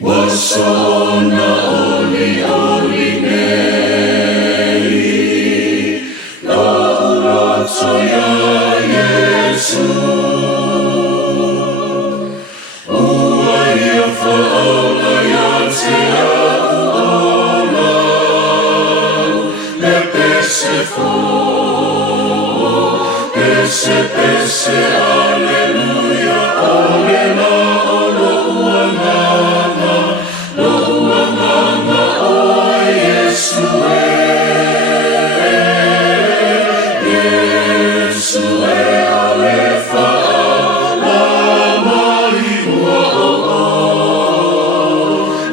Wasona oli nei, lauratsoja Jeesu. Uaia faolajat seauolau, le pese alleluia, olena olo uanganga, lo uanganga o Yesue, Yesue alefa lama liua o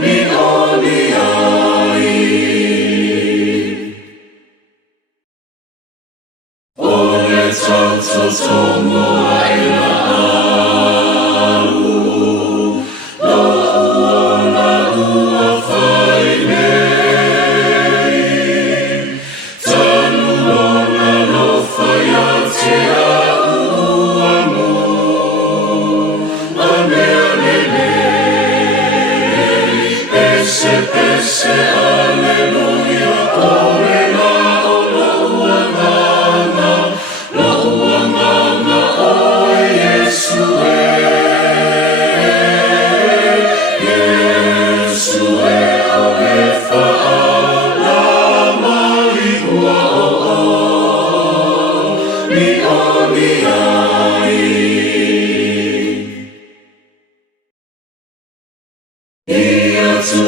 ni oni ai. Ole tauto tomo aina alu, lo uona ua whainei. Tanu ona lo whaia te auamu, amea nenei. Pese alleluia, olena o lo uanganga, lo uanganga o Yesue, Yesue alefa lama liua o ni oni ai. Ia tu